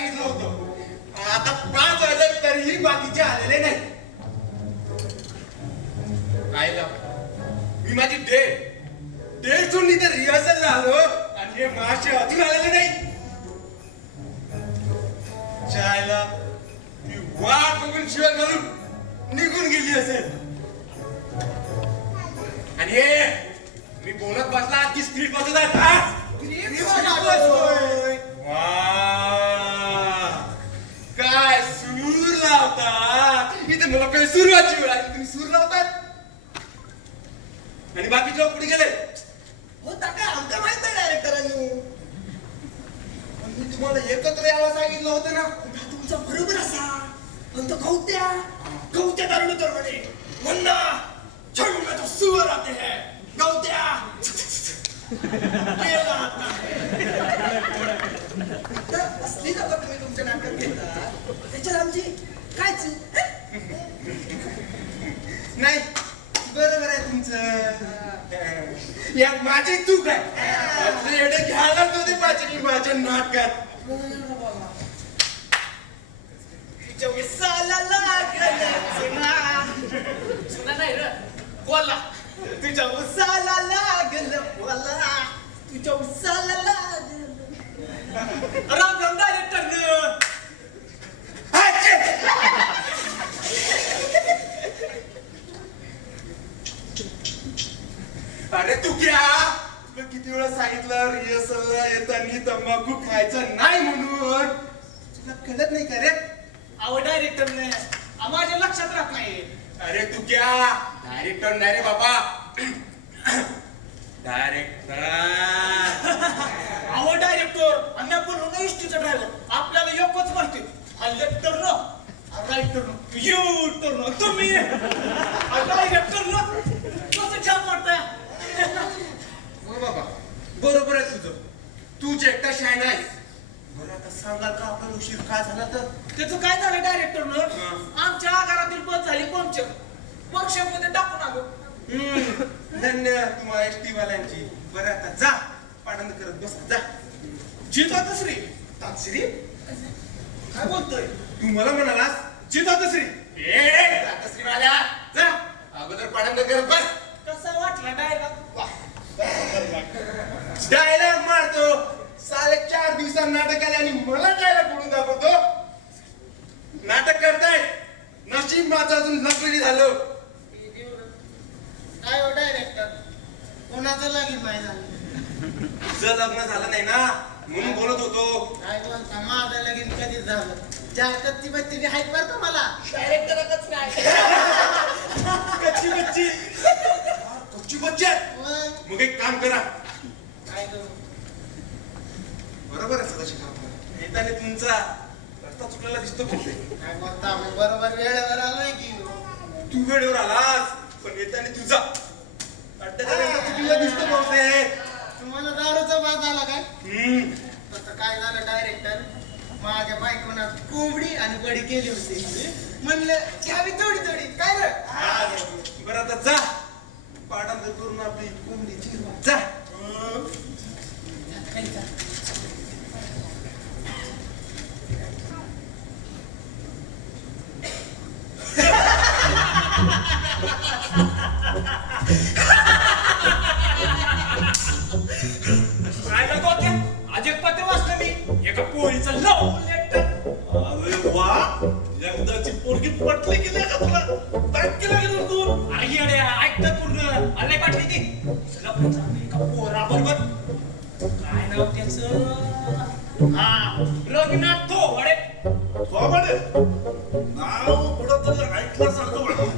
सांगितलं होतं. आता 5 वाजले तरीही बाकीचे आलेले नाही. आईला मी माझी डेट सोडली तर रिहर्सल झालो आणि हे मासे अजून आलेले नाही. चायला मी वाट बघून शिवाय घालून निघून गेली असेल. आणि हे मी बोलत बसला की स्क्रिप्ट बसवतात. काय सूर लावतात इथे. मला काही सुरुवातची वेळ आली, तुम्ही सूर लावतात. आणि बाकीचे लोक कुठे गेले? हो काय आमच्या माहित नाही डायरेक्टरांनी. मी तुम्हाला एकत्र यायला सांगितलं होतं ना. तुमचा बरोबर असा पण तो कौत्या दारू तर म्हणे म्हणना छळ में तो सुअर आते हैं कौत्या. असली लोक तुम्ही तुमच्या नाटक घेता त्याच्यात आमची काय चूक नाही. बरोबर आहे तुमचं. यात माझी चूक आहे. एवढे घ्यायला नव्हते पाहिजे की माझ्या नाटकात. उसाला लागलं नाही र बोला. तुझ्या उसाला लागलं बोला. तुझ्या उसाला लागलं राम डायरेक्टर. अरे तू क्या किती वेळा सांगितलं रिहर्सलला येताना तंबाखू खायचं नाही म्हणून. तुला कळत नाही का रे? अहो डायरेक्टरने माझ्या लक्षात राहत नाही. अरे तू क्या डायरेक्टर नाही रे बाबा. डायरेक्टर. अहो डायरेक्टर आम्ही आपण इष्टीचा ड्रायव्हर. आपल्याला एकच माहिती हा लेफ्टर न राईटर न यू टर्न. तुम्ही डायरेक्टर न कसं छान वाटतंय. हो बाबा बरोबर आहे तुझं. तू एकटा शायन आहेस. बरं आता सांगाल का आपला उशीर काय झाला तर? त्याचं काय झालं डायरेक्टर न आमच्या आगारातील बस झाली पंक्चर. वर्कशॉप मध्ये टाकून आलो. धन्य तुम्हाला एसटी वाल्यांची. बरं आता जा पाडंद करत बसा जा. जितातश्री तातश्री काय बोलतोय तू मला म्हणालास जितातश्री. तातश्री वाल्या जा अगोदर पाडंद करत बस. कसा वाटला डायलॉग? डायलॉग मारतो. 4.5 दिवसात नाटक आले आणि मला डायलॉग बोलून दाखवतो. नाटक करताय नशीब माझं अजून नकली झालं. काय हो डायरेक्टर कोणाचं लगीन नाही झालं? तुझं लग्न झालं नाही ना म्हणून बोलत होतो. काय बोलता माझं लगीन कधीच झालं. चार कच्ची बच्ची हाईट बरं का मला. डायरेक्टरच नाही. कच्ची बच्ची कच्ची बच्ची मग एक काम करा. काय करू? बरोबर आहे सदाशिव काम. येताना तुमचा रस्ता चुकलेला दिसतो कुठे? काय बोलता आम्ही बरोबर वेळेवर आलोय की. तू वेळेवर आलास पण येताना तुझा रस्ता चुकलेला दिसतो बहुतेक. तुम्हाला दारूचा वाद आला काय? तसं काय झालं डायरेक्टर माझ्या बायकोना कोंबडी आणि बडी केली होती. म्हणलं घ्यावी थोडी थोडी काय रे. बरं आता जा पाडांत करून आपली कोंबडीची जा. आज एक पत्र वाचलं मी एका पोळीचं लव लेटर. अरे वा एकदाची पोरगी पटली की नाही का तुला? बॅक केला गेलो तू. अरे येडे ऐकतात पूर्ण आले पाटली ती लग्न झालं एका पोराबरोबर. काय नाव त्याचं? हा रघुनाथ थोवडे. थोबाडे नाव पुढं तरी ऐकल्यासारखं वाटलं.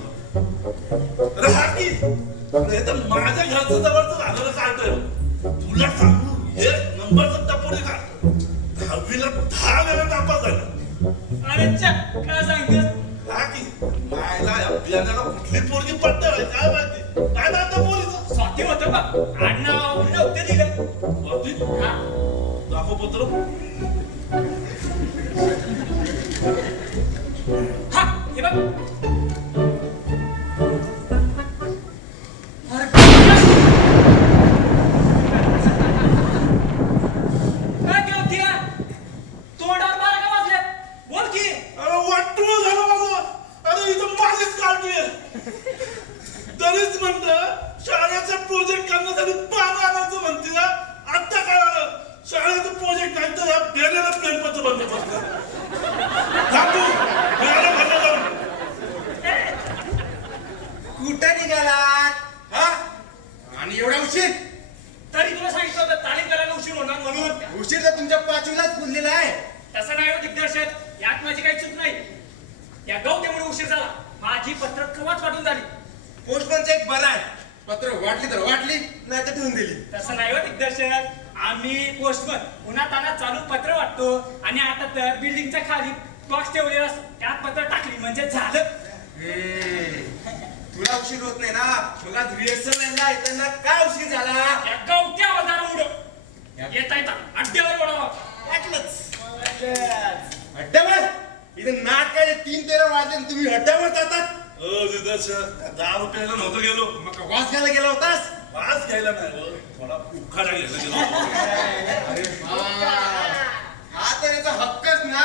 अरे हा की अरे तर माझ्या घरचं जवळचं झालं काढतोय. तुला सांगू हे नंबरचं टपोरी का 10वीला 10 वेळा नापास झाला. अरे चक काय सांगतेस? हा की मायला या बियाण्याला कुठली पोरगी पडते काय माहिती. काय नाव त्या पोरीचं? स्वाती होतं बा आडनाव नव्हते दिलं. स्वाती? हा दाखव पत्र. हा हे बघ. काय केलं तिला? तोंडावर मारा का तुझं बंदोबस्त थांब तू मी आलो घरला जाऊन कुठे निघालात हा आणि एवढा उशीर तरी तुला सांगितलं होतं तालीम करायला उशीर होणार म्हणून. उशीर तर तुमच्या पाचवीलाच पुरलेला आहे. तसं नाही हो दिग्दर्शक, यात माझी काही चूक नाही. या गवत्यामुळे उशीर झाला. माझी पत्र केव्हाच वाटून झाली. पोस्टमनचं एक बरं आहे, पत्र वाटली तर वाटली नाही तर ठेवून दिली. तसं नाही हो दिग्दर्शक, आम्ही पोस्टमन उन्हातानात चालू पत्र वाटतो आणि आता तर बिल्डिंगच्या खाली बॉक्स ठेवलेला असतो, त्यात पत्र टाकली म्हणजे झालं. तुला उशीर होत नाही ना, तुला रिहर्सल येताना काय उशीर झाला? या गवत्या अवतारामुळं येता येता अड्ड्यावर ओढावा वाटलंच. अड्ड्यावर इथे नाटकाचे 3-13 वाजले आणि तुम्ही अड्ड्यावर जातात. दिदर्शक 10 रुपयाला नव्हतं गेलो मग का वास घ्यायला गेला होतास? वास घ्यायला नाही हो, थोडा उखाडा घ्यायला गेलो अरे हा तर याचा हक्कच ना.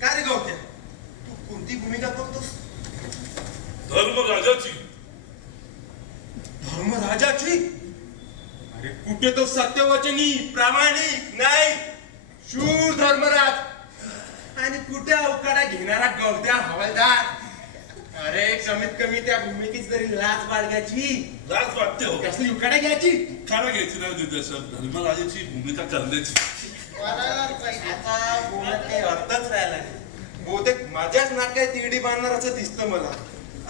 काय रे गवत्या, तू कोणती भूमिका करतोस? धर्मराजाची. धर्मराजाची? अरे कुठे तो सत्यवचनी प्रामाणिक नाही शूर धर्मराज आणि कुठे अवकाडा घेणारा गवत्या हवालदार. अरे कमीत कमी त्या भूमिकेची तरी लाज बाळगायची. लाज वाटते हो, कसली उकाडा घ्यायची? उखाडा घ्यायची नाही दिदर्शक, धर्मराजाची भूमिका करण्याची. आता बोलत काही अर्थच राहिला नाही. बहुतेक माझ्याच नाटकात तिगडी बांधणार असं दिसतं मला.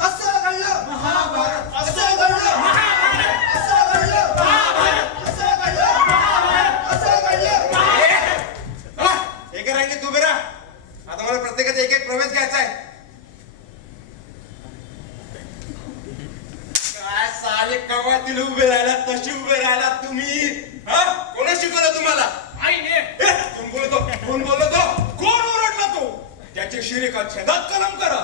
असं घडलं महाभारत, असं घडलं महाभारत, असं घडलं महाभारत, असं घडलं महाभारत, असं घडलं. एका रांगेत उभे राहा. आता मला प्रत्येकाचा एक एक प्रवेश घ्यायचा आहे. काय साले कवातील उभे राहिलात तशी उभे राहिलात तुम्ही? हा कोणी शिकवलं तुम्हाला? आईने कोण बोलतो? कोण बोलतो? कोण ओरडला तो? त्याचे शिर एका छेदात कलम करा.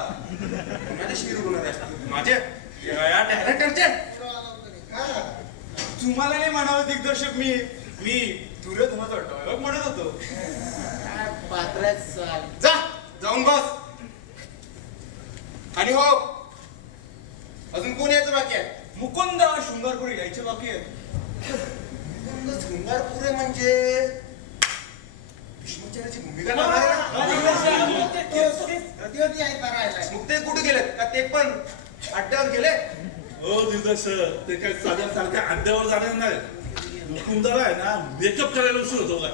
माझे शिर होणार आहे माझे या डायरेक्टरचे. तुम्हाला नाही म्हणावं दिग्दर्शक, मी तुला तुम्हाला डायलॉग म्हणत होतो. जा जाऊन बस. आणि हो अजून कोण यायचं बाकी आहे? मुकुंद शृंगारपुरी यायचे बाकी आहे. शृंगारपुरे म्हणजे भीष्माचार्याची भूमिका करणारे ना? मग ते कुठे गेलेत का ते पण अड्ड्यावर गेले? हो दिदर्शक, ते काय साध्यासारख्या अड्ड्यावर जाणार नाही. मुकुंदाला आहे ना मेकअप करायला उशीर होतो काय.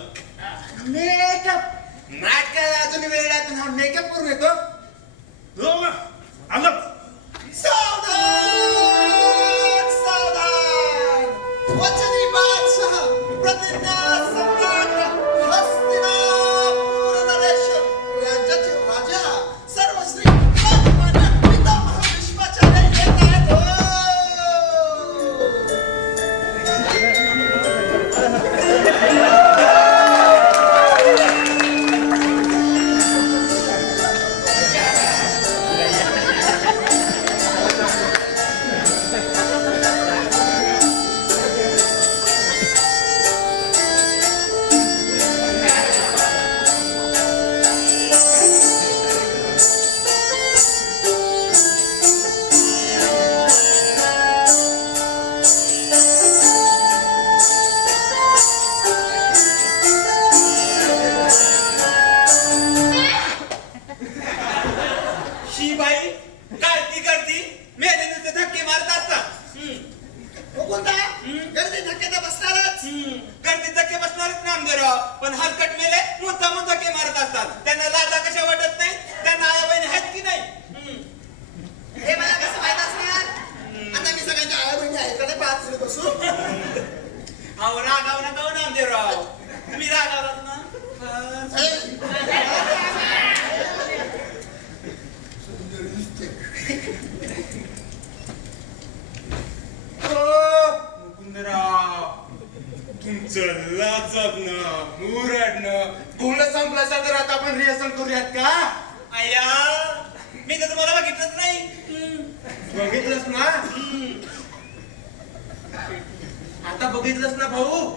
मेकअप नाटकाला अजून वेळ आहे, हा मेकअप करून येतो. हो का आलं. सावधान सावधान, वचनी बादशाह प्रतिज्ञा सम्राट हस्तिनापुर नरेश राज्याचे राजा सर्वश्री लोकमान्य पितामह भीष्माचार्य येत आहेत हो. ही बाई काय करती मेले नुसते धक्के मारत असतात. कोणता गर्दी धक्के तर बसणारच. गर्दी धक्के बसणारच नामदेवराव, पण हलकट मेले मुद्दाम धक्के मारत असतात. त्यांना लाजा कशा वाटत नाही? त्यांना आया बहिणी आहेत की नाही? हे मला कसं माहित असणार? आता मी सगळ्यांच्या आया बहिणी आहेत का नाही पाहत फिरत बसू? अहो रागाव नका हो नामदेवराव, तुम्ही रागावलात ना. मुकुंदराव तुमचं लाजणं मुरडणं बोलणं संपलं तर आता आपण रिहर्सल करूयात का? अय्या मी तर तुम्हाला बघितलंच नाही. बघितलंस ना? आता बघितलंस ना भाऊ?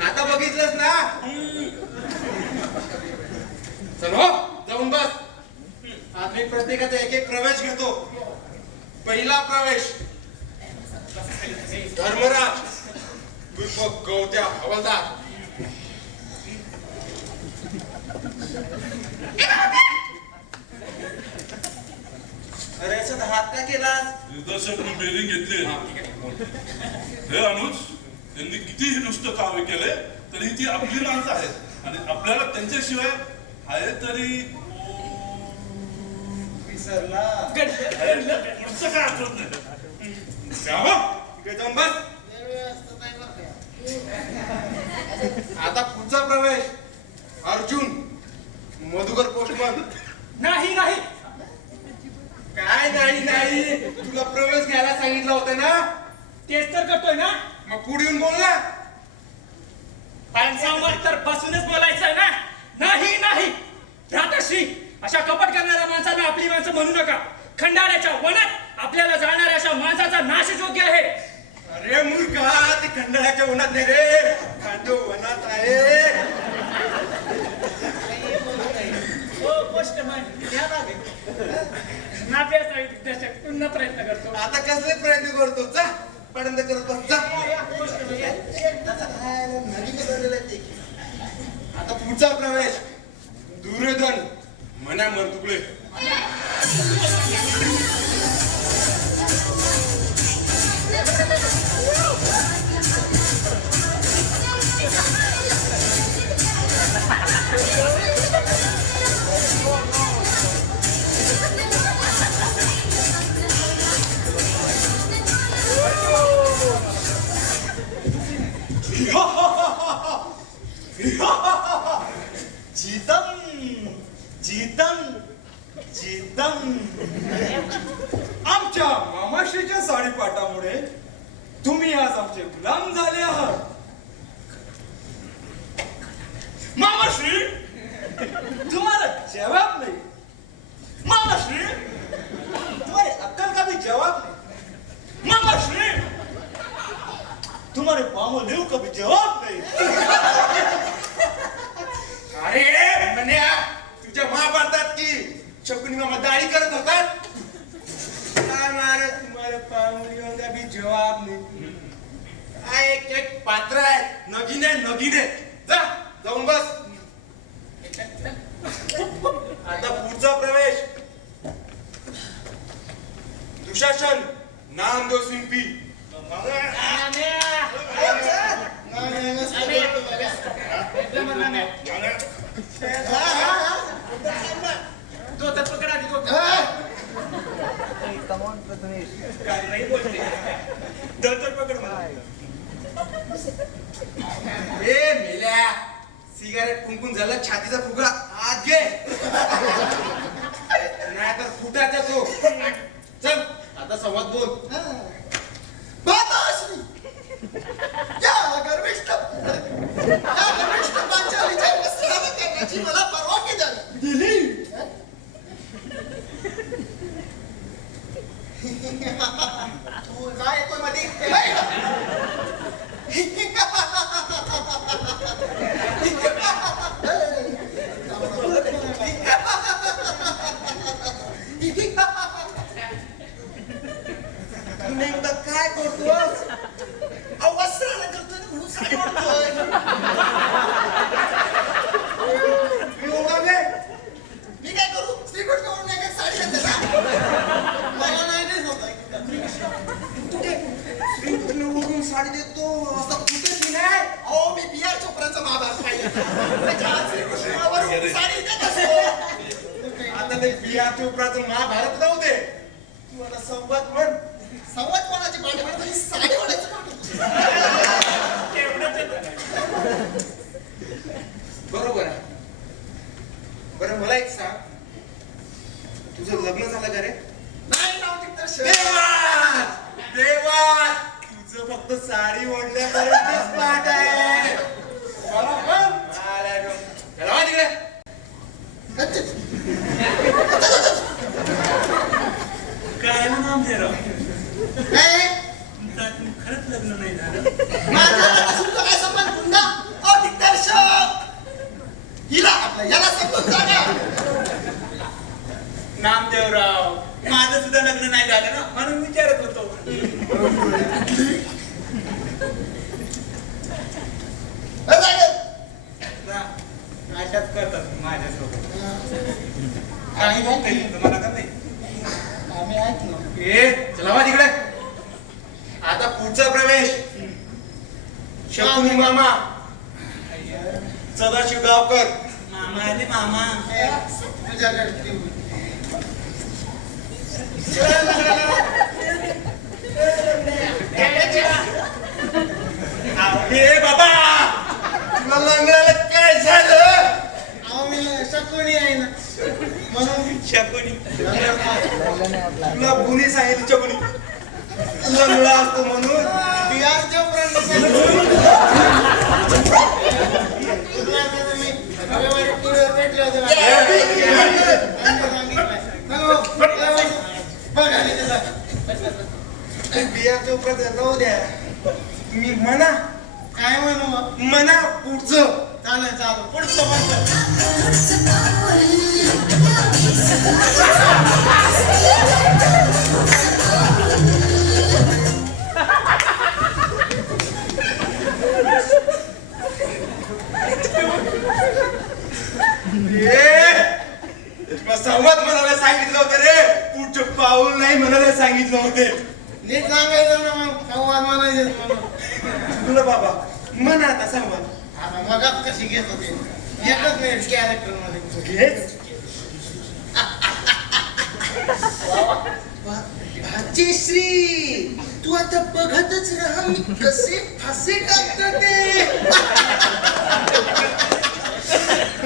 आता बघितलंस ना? चल हो जाऊन बस. आज मी प्रत्येकाचा एक एक प्रवेश घेतो. पहिला प्रवेश धर्मराज तू बघ गवत्या हवालदार अरे याचा हात का केलास? निर्देशकनी बेरिंग घेतली हे अनुज त्यांनी कितीही दुष्ट कामे केले तरी ती आपली माणसं आहेत आणि आपल्याला त्यांच्याशिवाय आहे तरी विसरला. पुढचं काय आठवत नाही. इकडे जाऊन बस. आता पुढचा प्रवेश अर्जुन मधुकर पोस्टमन. नाही नाही काय नाही नाही तुला प्रवेश घ्यायला सांगितलं होतं ना तेच तर करतोय ना. मग पुढे येऊन बोल ना. पानसावर तर बसूनच बोलायचंय ना. नाही नाही भ्रातश्री अशा कपट करणाऱ्या माणसाला आपली माणसं म्हणू नका. खंडाळ्याच्या वनात आपल्याला जाणाऱ्या अशा माणसाचा नाश योग्य आहे. अरे मूर्खा ते खंडाळ्याच्या वनात नाही रे खांडो वनात आहे. हो पोस्टमन घ्या मागे. नाट्याचा दिग्दर्शक पुन्हा प्रयत्न करतो. आता कसले प्रयत्न करतो जा पर्यंत करत बस जा. आता पुढचा प्रवेश दुर्योधन मना मरतुकले. जीतम जीतम जीतम. आमच्या मामाश्रीच्या साडीपाठामुळे तुम्ही आज आमचे गुलाम झाले आहात. मामाश्री तुम्हारा जवाब नहीं. मामाश्री तुम्हारे अक्कल का भी जवाब नहीं. मामाश्री तुम्हारे मामोलियों का भी जवाब नहीं. अरे मन्या तुझ्या महाभारतात की शकुनी मामा दाढी करत होतात. काय मारे तुम्हाला पामुलियों का भी जवाब नहीं. काय एक एक पात्र आहे नगीने नगीने जा जाऊन बस. आता पुढचा प्रवेश दुशासन नामदेव सिंपी. तो तर पकड आधी तो. काय नाही बोलते. तर पकड मला. ए मेल्या सिगारेट कुंकून झालं छातीचा फुगा आत घे नाही तर फुटाचा तो. चल आता संवाद बोल. माताश्री या गर्विष्ठ पांचालीच्या वस्त्राला करण्याची मला परवानगी द्यावी. दिली. तू काय येतोय मध्ये? तू नेमकं काय करतोस. वस्त्राला करतोय ना म्हणून साडी वाटतोय. एवढा वेळ मी काय करू? श्रीकृष्ण म्हणून एक साडी घातली ना. मला नाही नाही होत. श्रीकृष्ण उडून साडी देतो असं कुठेच नाही. अहो मी बी.आर. चोप्राचा महाभारत पाहिजे. त्याच्या आत श्रीकृष्णावर साडी देत असतो. आता ते बी.आर. चोप्राचं महाभारत जाऊ दे. तू आता संवाद म्हण. संवाद कोणाची पाठीवर तरी साडी ओढायचं पाठी. बरोबर आहे. बरं मला एक सांग तुझं लग्न झालं का रे. नाही नाव दिग्दर्शक. देवा देवा तुझं फक्त साडी ओढल्यापर्यंतच पाठ आहे. मला पण मला नको. चला वा तिकडे. काय नाम दे राव. काय? खरंच लग्न नाही झालं. माझ्या लग्नाशी तुझा काय संबंध पुन्हा? अहो दिग्दर्शक हिला आपलं याला समजून सांगा. नामदेवराव माझं सुद्धा लग्न नाही झालं ना म्हणून विचारत होतो. पुढचा प्रवेश शकुनी मामा सदाशिव गावकर. मामा आले मामा. हे बाबा तुला लंगडाला काय झालं? शकुनी आहे ना म्हणून शकुनी. तुला कुणी सांगितलं शकुनी लंगडा असतो म्हणून? बिहारच्या बिहारच्या उपरात राहू द्या. तुम्ही म्हणा काय म्हणू मग म्हणा पुढचं. चालेल चालेल पुढचं म्हणतो तुला संवाद म्हणायला सांगितलं होतं रे. पुढचं पाऊल नाही म्हणायला सांगितलं होते. नीट सांगायचं ना मग संवाद म्हणायचे म्हणून तुला बाबा म्हणा आता संवाद. आता मगात कशी घेत होते एकच मिनिट कॅरेक्टर मध्ये घेच. भाग्यश्री तू आता बघतच राहा मी कसे फासे टाकतो ते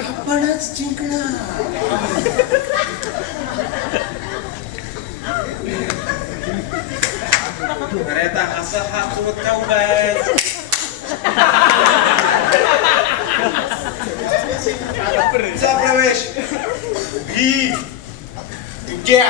आपणच जिंकणार. अरे आता असा हा सोबत का उभा आहे? पुढचा प्रवेश भी तुझ्या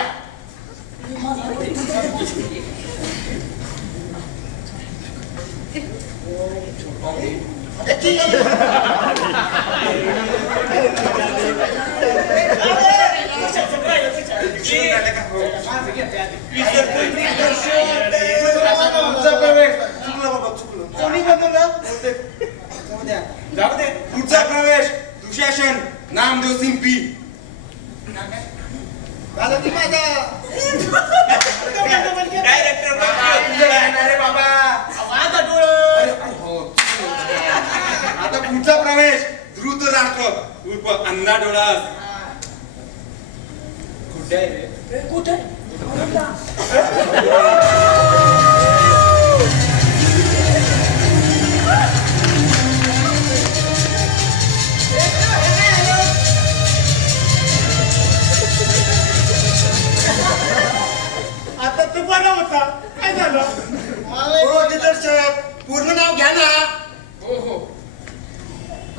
पुढचा प्रवेश चुकलं बाबा चुकलं. कोणी बनवलं जाऊ दे. पुढचा प्रवेश दुशासन नामदेव सिंग पी. झालं की माझा डायरेक्टर अरे बाबा माझा डोळं. अरे, हो. आता पुढचा प्रवेश द्रुत राष्ट्र उर्फ अन्ना डोळा. कुठे आहे रे? कुठे? आता तू बरा होता काय झालं? मला दिदर्शक पूर्ण नाव घ्या ना. हो हो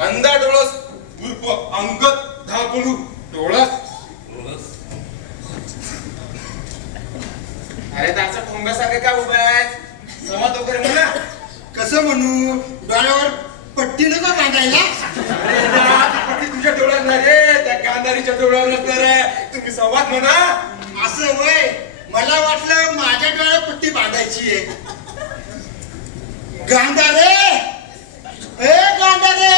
अंधा डोळस उर्फ अंगद धापलू डोळस. अरे त्याचा ठोंगासारखं काय उभा आहे? संवाद वगैरे म्हणा. कसं म्हणू डोळ्यावर पट्टी नका बांधायला. अरे पट्टी तुझ्या डोळ्यात नाही रे, त्या गांधारीच्या डोळ्यावर नसणार आहे. तुम्ही संवाद म्हणा. असं वय मला वाटलं माझ्या डोळ्यात पट्टी बांधायची आहे. गांधारे ए गांधारे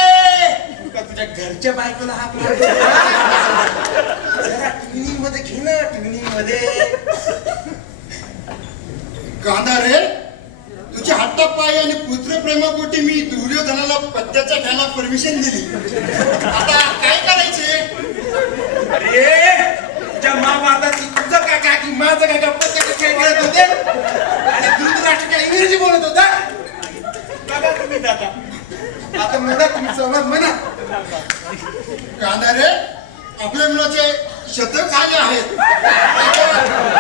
तुका तुझ्या घरच्या बायकोला हात मार. जरा ट्युनिंग मध्ये घे ना ट्युनिंग मध्ये. गांधारे तुझ्या हातापाय आणि पुत्रप्रेमापोटी मी दुर्योधनाला पद्याच्या घ्यायला परमिशन दिली. आता काय करायचे? अरे तुझ्या महाभारताची तुझं काका की माझं काका पत्त्याचा खेळ खेळत होते आणि धृतराष्ट्र काय इंग्रजी बोलत होता. बघा तुम्ही दादा. आता म्हणा तुम्ही संवाद म्हणा. गांधारे आपल्या मुलाचे शतक झाले आहेत.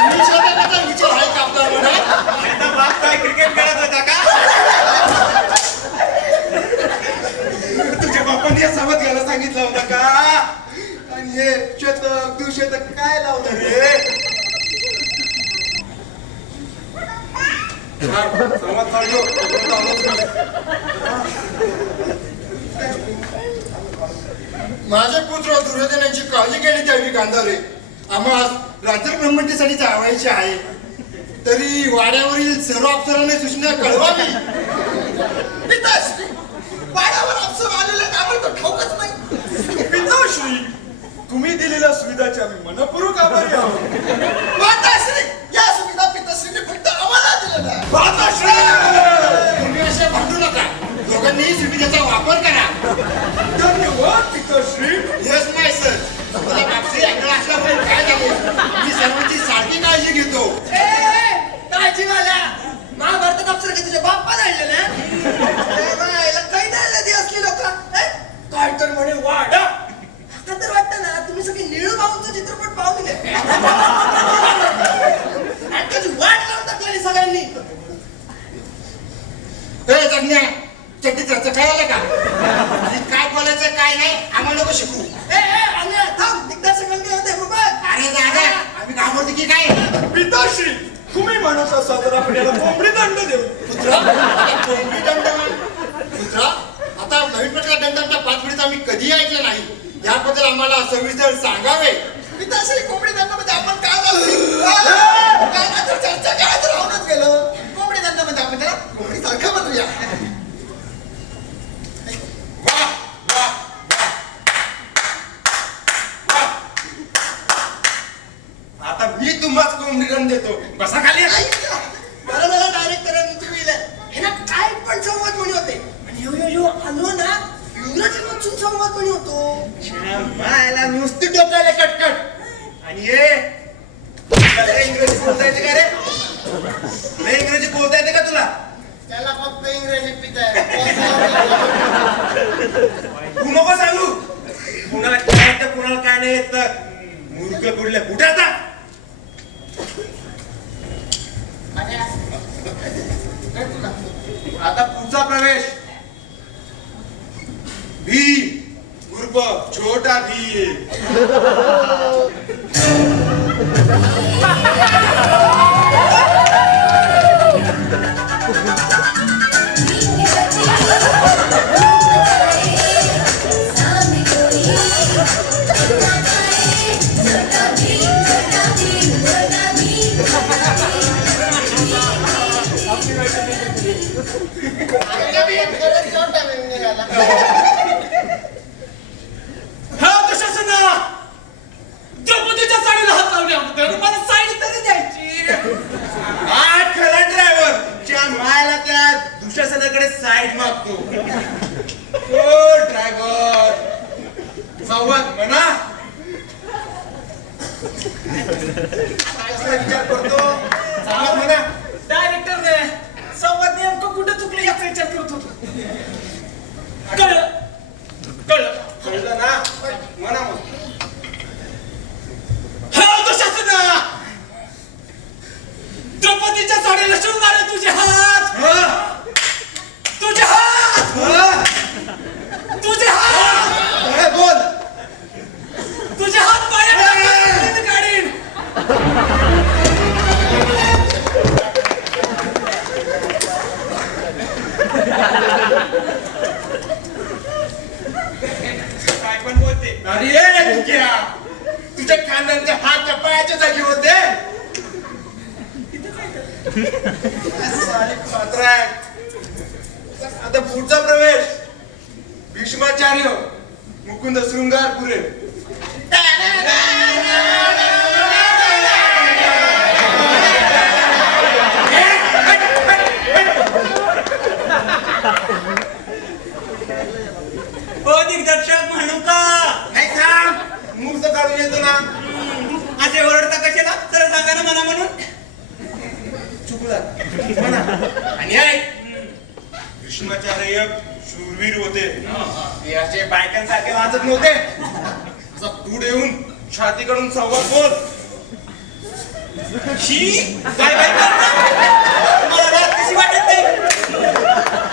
मी शतकाचा विचार आहे का आपल्या मनात? आता बाप काय क्रिकेट खेळत होता का? तुझ्या बापाने या संवाद घ्यायला सांगितलं होतं का? आणि हे शतक दुशतक काय लावलं रे? संवाद चालतो. माझे पुत्र दुर्योधनाची काळजी केली त्यावेळी गांधारे आम्हाला राज्य ब्रह्मंतीसाठी जावायचे आहे. तरी वाड्यावरील सर्व अप्सरांना सूचना कळवावी. पिताश्री वाड्यावर अप्सर आलेले आम्हाला तर ठाऊकच नाही. पिताश्री तुम्ही दिलेल्या सुविधाचे आम्ही मनपूर्वक आभारी आहोत. माताश्री या सुविधा पिताश्रीने फक्त आम्हाला दिलेल्या आहे. माताश्री ए जगण्या चड्डीचं काय आलं का आणि काय बोलायचं काय नाही आम्हाला नको शिकू अरे दादा आम्ही घाबरतो की काय पिताश्री तुम्ही म्हणत असाल तर आपल्याला कोंबडी दंड देऊ पुत्रा आता कोंबडी दंड पुत्रा आता नवीन प्रकार दंडांच्या 5 पिढीत आम्ही कधीही ऐकलं नाही याबद्दल आम्हाला सविस्तर सांगावे पिताश्री कोंबडी दंडामध्ये आपण काय झालं चर्चा काय तर राहूनच गेलं कोंबडी दंडामध्ये आपण त्याला कोंबडी सारखं बनवूया वा वा वा वा आता मी तुम्हाच कोंबडी दंड देतो बसा खाली बरं झालं डायरेक्टरांनी तुम्ही हे ना काय पण संवाद म्हणी होते आणि यो आलो ना इंग्रजी वाचून संवाद म्हणी होतो मायला नुसती डोक्याला कटकट आणि ये तुला इंग्रजी बोलता येते का रे तुला इंग्रजी बोलता येते का तुला त्याला फक्त इंग्रजी पिताय तू नको सांगू कुणाला काय येतं कुणाला काय नाही येत मूर्ख कुठल्या कुठे आता आता पुढचा प्रवेश भीम उर्फ छोटा भीम हा तशाच ना द्रौपदीच्या साडीला हात लावल्याबद्दल मला साडी तरी द्यायची हा खरा ड्रायव्हर च्या मायला त्या दुशासनाकडे साईड मागतो ओ ड्रायव्हर संवाद म्हणा काय विचार करतो संवाद म्हणा डायरेक्टर ने संवाद नेमकं कुठं चुकलं याचा विचार करत होतो कळलं कळलं ना म्हणा मग हा तशाच ना द्रौपदीच्या साडीला शिवणारे तुझे हात तुझे हात तुझे हात बोल तुझे हात पाय काढीन काय पण बोलते अरे तुझ्या तुझ्या खानदानचे हात त्या पायाच्या जागी होते आता पुढचा प्रवेश भीष्माचार्य मुकुंद शृंगारपुरे दिग्दर्शक म्हणू का नाही थांब मुक्त काढून येतो ना असे ओरडता कशाला तर सांगा ना म्हणा म्हणून चुकला म्हणा आणि ऐक भीष्माचार्य एक शूरवीर होते ते असे बायकांसारखे वाचत नव्हते असा पुढे येऊन छातीकडून संवाद बोल ही काय बाई करता? मला रात कशी वाटत नाही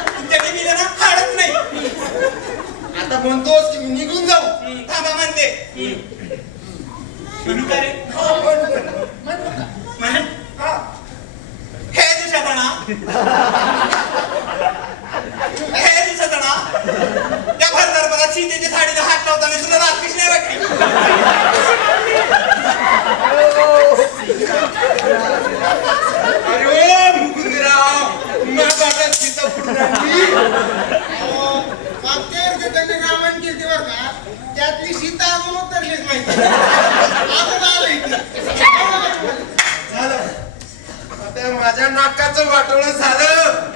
तुमच्या टीव्हीला ना हाडच नाही आता म्हणतोस की मी निघून जाऊ थांबा म्हणते म्हणू का रे म्हण हे दिवसात हे दिवसात त्या भरदर्पणात सीतेच्या साडीला हात लावताना तुला रात कशी नाही वाटली अरे ओ मुकुंदराव महाभारतात सीता फुटून आणली त्यांनी रामायण केली बरं का त्यातली सीता अजून उतरलीच माहिती अजून आलं इथे झालं आता माझ्या नाकाचं वाटोळं झालं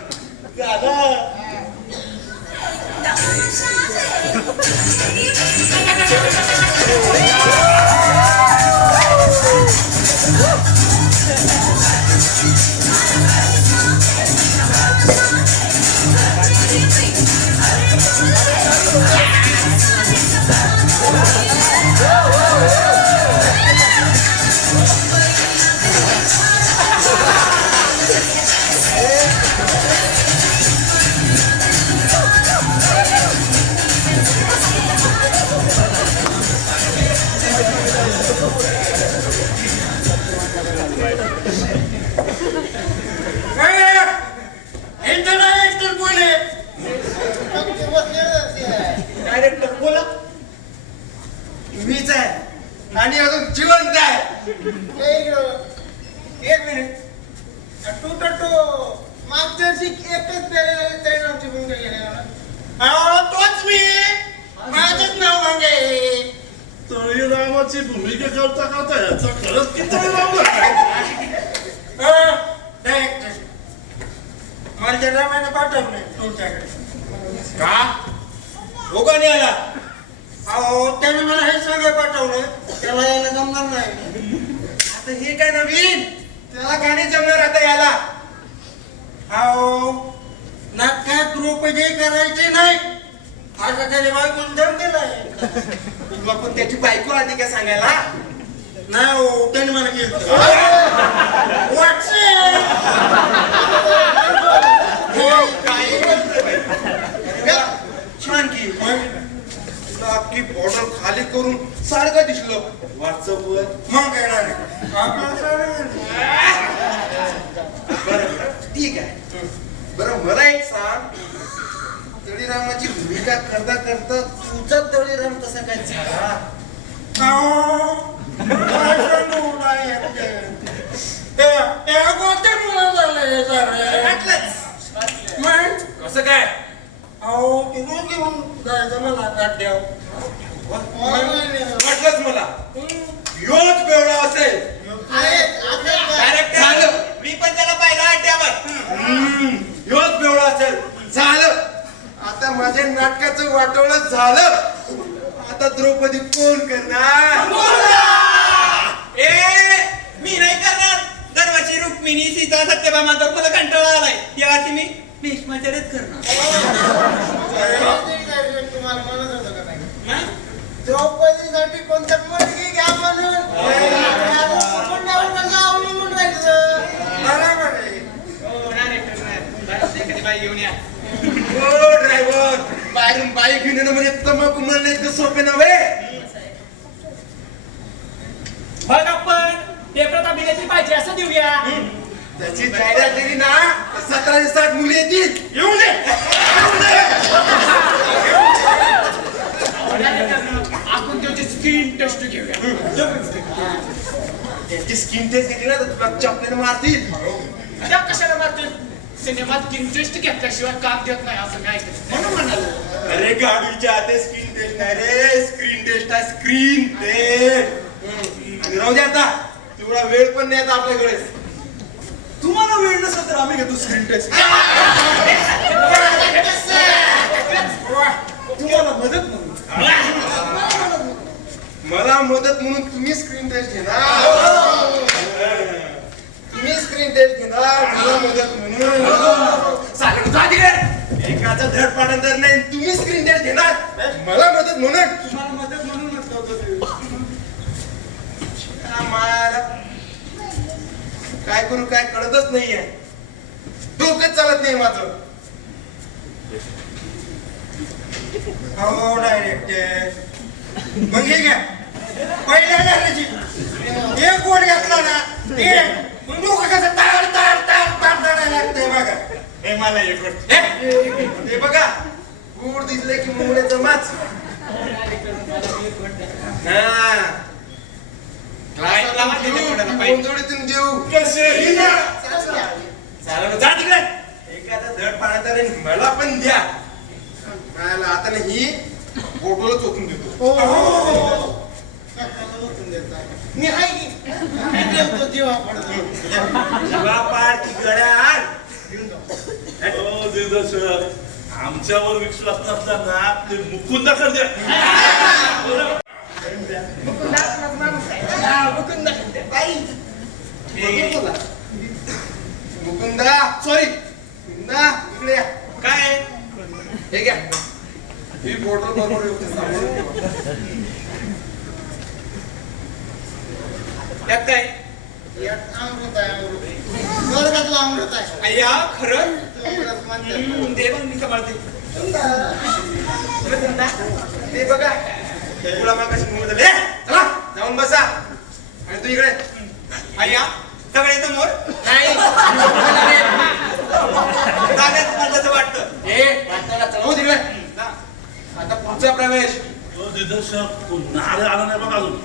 एकच तळी रामची भूमिका केली. तोच मी माझंच नाव वांगे. तळीरामाची भूमिका करता करता याचा खरंच की तळीराम झाला? डायरेक्टर मला ते रामायण पाठवलं तुमच्याकडे. का दोघांनी आला अहो त्याने मला हे सगळं पाठवलं. त्याला यायला जमणार नाही. आता हे काय नवीन त्याला काय नाही जमणार आता याला. अहो नाटकात द्रौपदी करायची नाही असं त्याने बायकून दम दिलाय. तुला पण त्याची बायको आली का सांगायला. नाही हो त्याने मला केलं काही बोलतोय बाई. अरे वा, छान की तुला अख्खी बॉटल खाली करून सारखं दिसलं व्हॉट्सअपवर. मग येणार बरं ठीक आहे. बरं मला एक सांग तळीरामाची भूमिका करता करता तुझा तळीराम कसा काय झाला. कसं काय वाटलंच मला योच बेवडा असेल. झालं मी पण त्याला पाहिलं अड्ड्यावर. योच बेवडा असेल. झालं आता माझ्या नाटकाचं वाटवलं झालं. आता द्रौपदी कोण करणार. ए मी नाही करणार. दरवाजी रुक्मिणी सीता सत्यभामा तर मला कंटाळा आलाय. यावरती मी भीष्माचार्यच करणार. द्रौपदीसाठी कोणत्या मुलगी घ्या म्हणून बरोबर आहे. एखादी बाई घेऊन या. हो ड्रायव्हर बाहेरून बाईक घेऊन येणं म्हणजे तंबाखू म्हणणे इतकं सोपे नव्हे. बघ आपण पेपरात अभिनेत्री पाहिजे असं देऊया. त्याची जाहिरात दिली ना 17 दिवसात मुली येतील. येऊ दे. आपण त्याची स्क्रीन टेस्ट घेऊया. त्यांची स्किन टेस्ट घेतली ना तर तुला चपल्याने मारतील. त्या कशाला मारतील. सिनेमात इंटरेस्ट घेतल्याशिवाय काम देत नाही असं मी ऐकलं म्हणून म्हणालो. अरे गाडीच्या आते स्क्रीन टेस्ट नाही रे स्क्रीन टेस्ट आहे स्क्रीन टेस्ट. आणि राहू दे आता तेवढा वेळ पण नाही आता आपल्याकडे. तुम्हाला वेळ नसेल तर आम्ही घेतो स्क्रीन टेस्ट. तुम्हाला मदत म्हणून. मला मदत म्हणून तुम्ही स्क्रीन टेस्ट घेणार. तुम्ही स्क्रीन टेस्ट घेणार मला मदत म्हणून. चालेल जा तिकडे. एकाचा धड पाडांतर नाही तुम्ही स्क्रीन टेस्ट घेणार मला मदत म्हणून. तुम्हाला मदत म्हणून म्हटलं होतं ते. आम्हाला काय करू काय कळतच नाहीये. डोकंच चालत नाही माझं. हो डायरेक्टर मग हे घ्या पहिल्या झाल्याची एक गोड घेतला ना ते मग डोकं कसं तार तार तार तार तार लागतंय बघा. हे मला एक गोष्ट. हे बघा गुड दिसले की मुंगड्याचं माच. गोंधळीतून देऊ कसेही ना. चालेल जा तिकडे. एखादा धड पाण्यात मला पण द्या. मला आता नाही बोटोलच ओतून देतो. मी आहे की मी देवतो जीवा पडतो. जीवा पाड की गड्या हो दिग्दर्शक आमच्यावर विश्वास नसताना ते मुकुंदाकडे द्या. मुकुंदा सॉरी मुकुंदा इकडे या. काय हे घ्या ही बॉटल बरोबर व्यवस्थित सांभाळून ठेवा. त्यात काय यात अमृत आहे अमृत स्वर्गातलं अमृत आहे. अय्या खरं तेवढंच म्हणतात. दे मग मी सांभाळते. ते बघा तुला मग कशी मुंग झाली. चला जाऊन बसा. आणि तू इकडे अय्या सगळे समोर नाही जाण्यात मला वाटतं. ए वाटताना चला हो तिकडे. आता पुढचा प्रवेश. हो दिग्दर्शक तो नारळ आला नाही बघा अजून.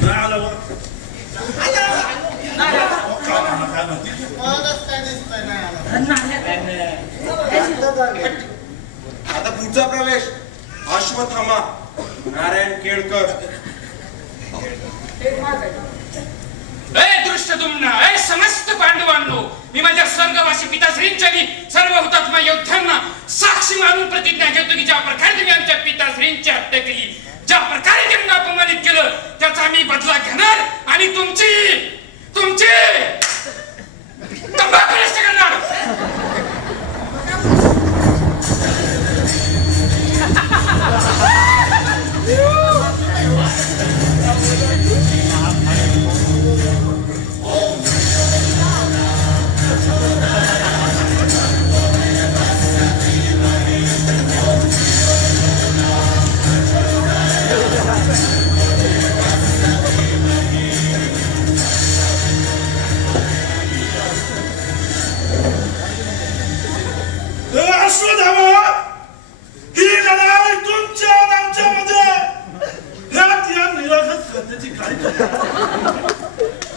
नाही आला बघा. अय्या काय म्हणते मगच काय दिसतंय नाही आला. आता पुढचा प्रवेश अश्वत्थामा नारायण केळकर. दृष्टद्युम्न, समस्त पांडवांनो, मी माझ्या स्वर्गवासी पिताश्रींच्या सर्व हुतात्मा योद्ध्यांना साक्षी मानून प्रतिज्ञा घेतो की ज्या प्रकारे तुम्ही आमच्या पिताश्रींची हत्या केली, ज्या प्रकारे त्यांना अपमानित केलं, त्याचा मी बदला घेणार आणि तुमची तंबाखू नष्ट करणार. अश्वत्थामा, ही लढाई तुमच्या आणि आमच्यामध्ये ह्यात या निरागस करण्याची काय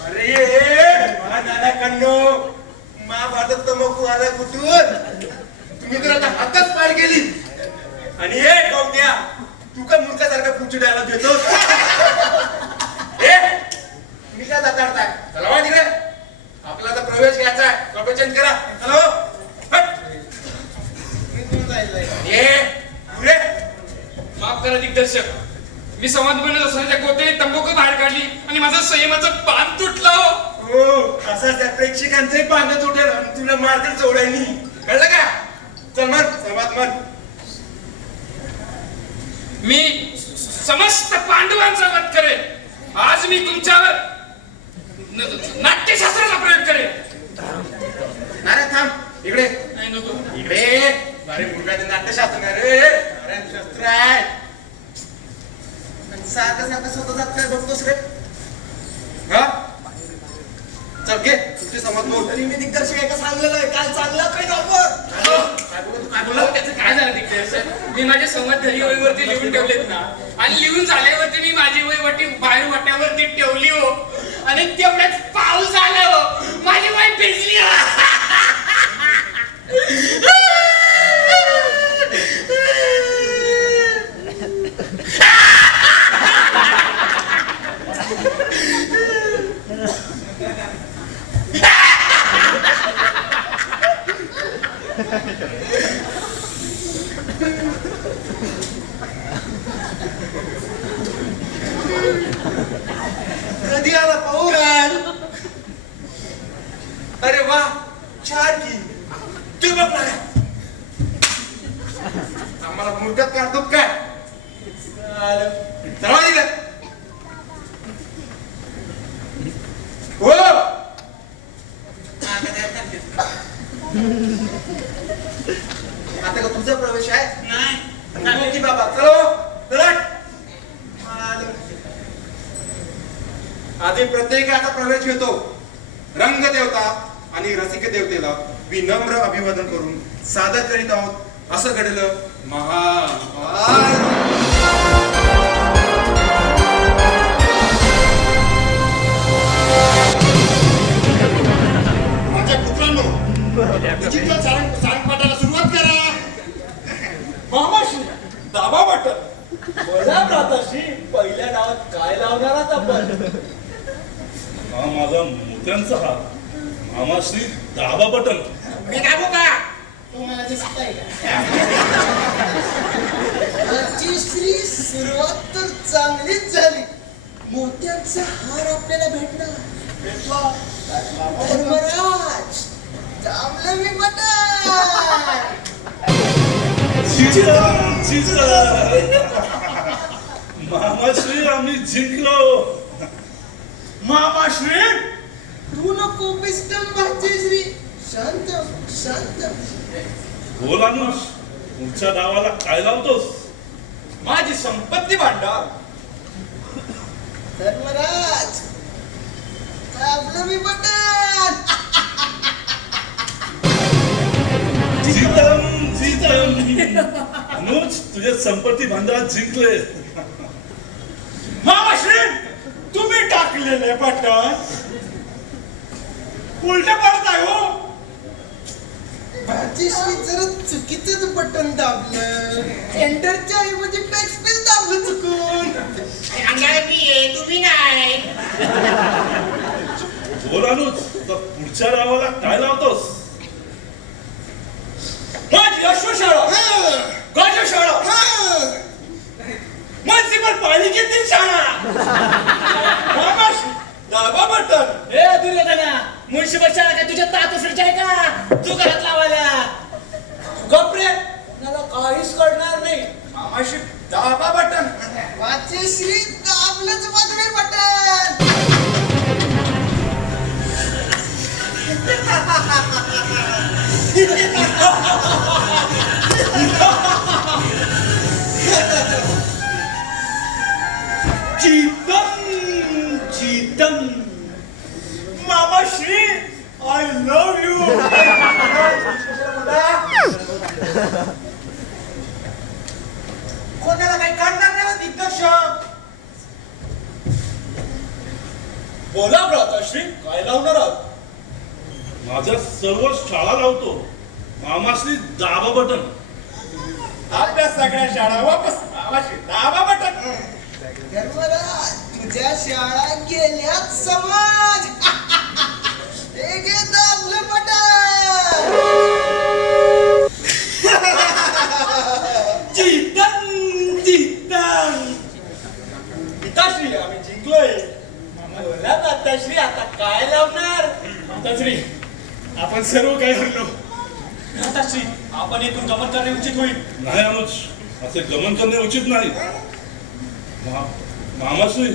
अरे दादाकडनो महाभारतात तंबाखू आला कुठून? तुम्ही तर आता हातच पार केली. आणि हे कवट्या, तू का मुलकासारखा पुढची डायलॉग देतो? मी काय दाताडताय? चला वा तिकडे, आपला आता प्रवेश घ्यायचा आहे. प्रवचन करा. चला हो. माफ करा दिग्दर्शक, मी संवाद बनत असताना गोत्याने तंबाखू बाहेर काढली आणि माझं संयमाचं बांध तुटलं. हो, असा त्या प्रेक्षकांचे बांधत उठेल आणि तुला मारतील चोड्यांनी. कळलं का? चल म्हण, संवाद म्हण. मी समस्त पांडवांचा वध करेन. आज मी तुमच्यावर नाट्यशास्त्राचा प्रयोग करेन. अरे थांब, इकडे नाही नको. इकडे. अरे मुलगा ते नाट्यशास्त्र नाही रे, नारायणशास्त्र आहे. आणि सारखं स्वतः जात काय बघतोस रे? हा, चल घे तुझे समज बोल. तरी मी दिग्दर्शक एका सांगलेलं आहे, काल चांगला काही नव्हतं. काय बोलतो, काय बोलला? त्याचं काय झालं दिग्दर्शक? मी माझे संवाद घरी वहीवरती लिहून ठेवलेत ना, आणि लिहून झाल्यावरती मी माझी वहीवटी बाहेर वाट्यावरती ठेवली हो, आणि तेवढ्याच पाऊस आला हो, माझी वही भिजली हो. कधी आला पाऊस? अरे वा, छान की. तू बघ ना, आम्हाला मुलगात काढतो काय? चला तिकडे. हो, आता का तुझा प्रवेश आहे? नाही बाबा. चलो चला. आधी प्रत्येकाचा प्रवेश घेतो. रंगदेवता आणि रसिक देवतेला विनम्र अभिवादन करून सादर करीत आहोत. असं घडलं माझ्या पुत्रांनो, डिजिटल सारंगपाठाला सुरुवात करा. मामाश्री, दाबा बटन. बघा भ्राताश्री, पहिल्या डावात काय लावणार आहात आपण? हा माझा मोत्यांचा हात, मामाश्री दाबा बटन. मी दाबू का? तुम्हाला दिसतंय का? आजची श्री सुरुवात तर चांगलीच झाली. मोत्यांचा हार आपल्याला भेटला. धर्मराज, दाबलं मी बटन. मामाश्री आम्ही जिंकलो. मामाश्री, तू नको पिस्टन भाग्यश्री. शांत शांत. बोल अनुष, पुढच्या डावाला काय लावतोस? माझी संपत्ती भांडार. धर्मराज, दाबलं मी बटन. जितम. अनुज, तुझे संपत्ती भांडार जिंकले. मामाश्री, तुम्ही टाकलेले बटन उलट पडत आहे हो. चुकीचंच बटन दाबलं. एंटरच्या ऐवजी बॅकस्पेस दाबलं चुकून. तुम्ही नाही. बोल अनुज, आता पुढच्या रावाला काय लावतोस? माझी अश्वशाळा, गजशाळा, म्युन्सिपल पालिकेतील शाळा. मामाशी दाबा बटन. ए दुर्योधना, म्युन्सिपल शाळा काय तुझ्या तातुसरीची आहे का तू घरात लावायला? गप्रे, मला काहीच कळणार नाही. मामाशी दाबा बटन. वाचेश्री दाबलंच बघ बटन. चीतम मामाश्री, आय लव्ह यू. कोणाला काही काढणार नाही दिग्दर्शक. बोला भ्राताश्री, काय लावणार आहात? माझ्या सर्व शाळा लावतो. मामाश्री दाबा बटन. आपल्या सगळ्या शाळा वापस मामाशी दाबा बटन. तुझ्या शाळा गेल्यात समाज. हे घे दाबलं बटन. पिताश्री, आम्ही जिंकलोय. बोला माताश्री, आता काय लावणार? माताश्री, आपण सर्व काही हरलो. माताश्री, आपण इथून गमन करणे उचित होईल. नाही अनुज, असे गमन करणे उचित नाही. मामाश्री,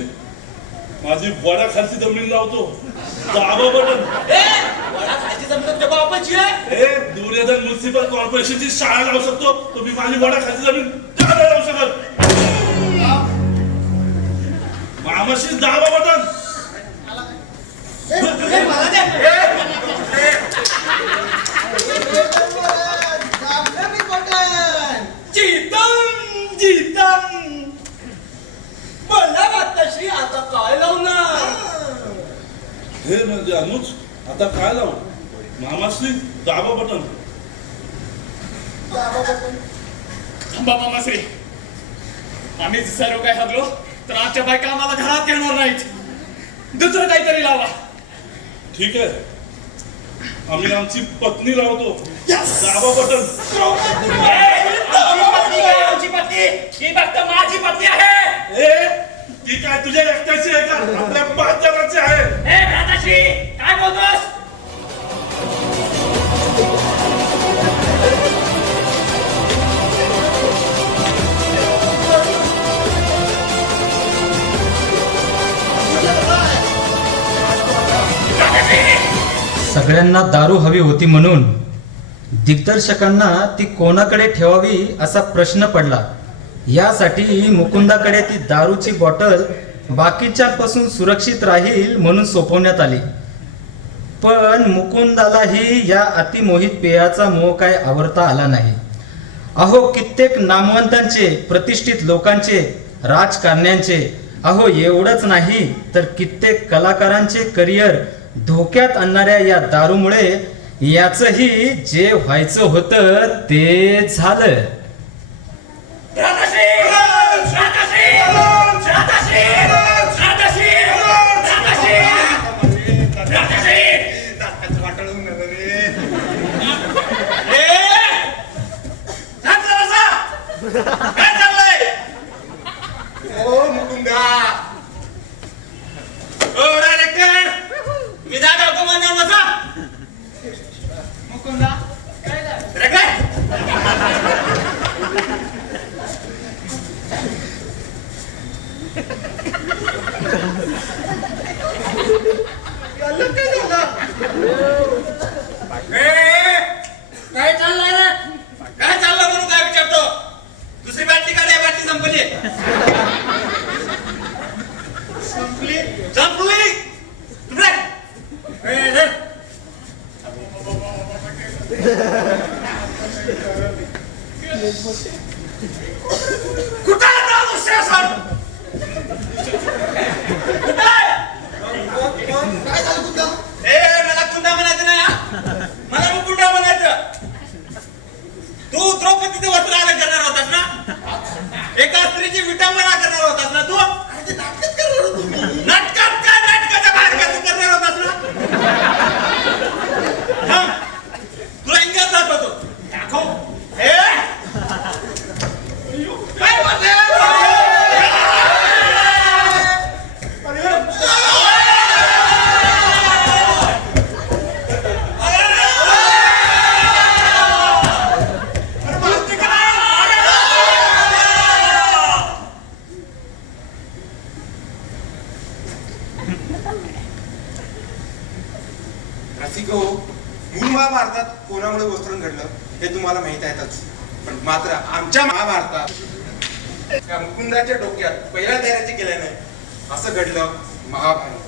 माझी वडा खालची जमीन लावतो. दाबा बटन. वडा खायची जमत ते बापाची आहे. हे दुर्योधन म्युन्सिपल कॉर्पोरेशनची शाळा लावू शकतो, तुम्ही माझी वडा खालची जमीन का नाही लावू शकत? मामाश्री दाबा बटन. मला दे. बोला माताश्री, आता काय लावणार? हे म्हणजे अनुज, आता काय लावू? मामाश्री दाबा बटन. थांबा मामाश्री, आम्ही सर्व काय हरलो तर आमच्या बायका आम्हाला घरात घेणार नाहीत. दुसरं काहीतरी लावा. ठीक आहे, आम्ही आमची पत्नी लावतो. दाबा बटन. आमची पत्नी ही फक्त माझी पत्नी आहे. ए, ती काय तुझ्या एकट्याची आहे का? आपल्या 5 जणांची आहे. ए भ्राताश्री, काय बोलतोस? सगळ्यांना दारू हवी होती म्हणून दिग्दर्शकांना ती कोणाकडे ठेवावी असा प्रश्न पडला. यासाठी मुकुंदाकडे ती दारूची बॉटल बाकीच्यापासून सुरक्षित राहील म्हणून सोपवण्यात आली. पण मुकुंदालाही या अतिमोहित पेयाचा मोह काय आवरता आला नाही. अहो, कित्येक नामवंतांचे, प्रतिष्ठित लोकांचे, राजकारण्यांचे, अहो एवढंच नाही तर कित्येक कलाकारांचे करिअर धोक्यात आणणाऱ्या या दारूमुळे याचंही जे व्हायचं होतं ते झालं. काय चाललंय? ओ मुकुंदा, ओ डायरेक्टर, मी जागा कमांडर बसा. मुकुंदा, काय झालं? डायरेक्टर, काय चाललंय रे? काय चाललं म्हणून काय विचारतो? दुसरी बाटली का नाही? बाटली संपली. संपली? संपली? तुकडे? कुठं आहे तो दुसऱ्या सर? कुठं आहे? काय झालं कुंदा? मला कुंडा म्हणायचं नाही हा. मला मुकुंडा म्हणायचं. महाभारतात कोणामुळे वस्त्रण घडलं हे तुम्हाला माहित आहेतच, पण मात्र आमच्या महाभारतात त्या मुकुंदाच्या डोक्यात पहिल्या धैर्याचे केल्याने असं घडलं महाभारत.